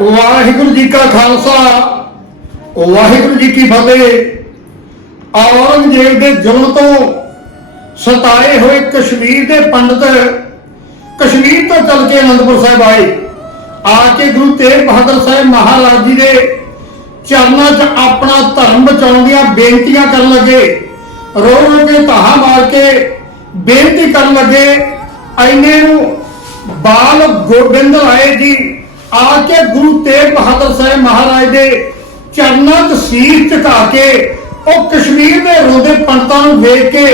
ਵਾਹਿਗੁਰੂ ਜੀ ਕਾ ਖਾਲਸਾ, ਵਾਹਿਗੁਰੂ ਜੀ ਕੀ ਫਤਿਹ। ਔਰੰਗਜ਼ੇਬ ਦੇ ਜ਼ੁਲਮ ਤੋਂ ਸਤਾਏ ਹੋਏ ਕਸ਼ਮੀਰ ਦੇ ਪੰਡਤ, ਕਸ਼ਮੀਰ ਤੋਂ ਚੱਲ ਕੇ ਅਨੰਦਪੁਰ ਸਾਹਿਬ ਆਏ। ਆ ਕੇ ਗੁਰੂ ਤੇਗ ਬਹਾਦਰ ਸਾਹਿਬ ਮਹਾਰਾਜ ਜੀ ਦੇ ਚਰਨਾਂ 'ਚ ਆਪਣਾ ਧਰਮ ਬਚਾਉਣ ਦੀਆਂ ਬੇਨਤੀਆਂ ਕਰਨ ਲੱਗੇ ਰੋ ਰੋ ਕੇ ਧਾਹਾ ਮਾਰ ਕੇ ਬੇਨਤੀ ਕਰਨ ਲੱਗੇ ਐਨੇ ਨੂੰ ਬਾਲ ਗੋਬਿੰਦ ਆਏ ਜੀ ਆ ਕੇ ਗੁਰੂ ਤੇਗ ਬਹਾਦਰ ਸਾਹਿਬ ਮਹਾਰਾਜ ਦੇ ਚਰਨਾਂ 'ਚ ਸੀਸ ਝੁਕਾ ਕੇ, ਉਹ ਕਸ਼ਮੀਰ ਦੇ ਰੋਂਦੇ ਪੰਡਤਾਂ ਨੂੰ ਵੇਖ ਕੇ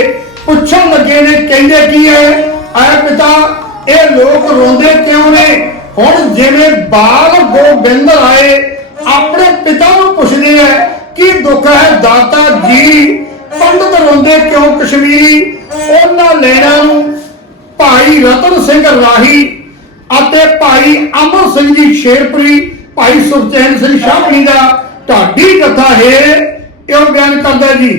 ਪੁੱਛਣ ਲੱਗੇ ਨੇ, ਕਹਿੰਦੇ ਕੀ ਹੈ? ਐ ਪਿਤਾ, ਇਹ ਲੋਕ ਰੋਂਦੇ ਕਿਉਂ ਨੇ? ਹੁਣ ਜਿਵੇਂ ਬਾਲ ਗੋਬਿੰਦ ਆਏ, ਆਪਣੇ ਪਿਤਾ ਨੂੰ ਪੁੱਛਦੇ ਐ ਕੀ ਦੁੱਖ ਹੈ ਦਾਤਾ ਜੀ? ਪੰਡਤ ਰੋਂਦੇ ਕਿਉਂ ਕਸ਼ਮੀਰੀ? ਉਹਨਾਂ ਲੈਣਾ ਨੂੰ ਭਾਈ ਰਤਨ ਸਿੰਘ ਰਾਹੀ ਅਤੇ ਭਾਈ ਅਮਰ ਸਿੰਘ ਜੀ ਸ਼ੇਰਪੁਰੀ, ਭਾਈ ਸੁਖਚੈਨ ਸਿੰਘ ਸ਼ਾਹਪੁਰੀ ਦਾ ਢਾਡੀ ਕਥਾ ਹੈ, ਇਹ ਬਿਆਨ ਕਰਦਾ ਜੀ।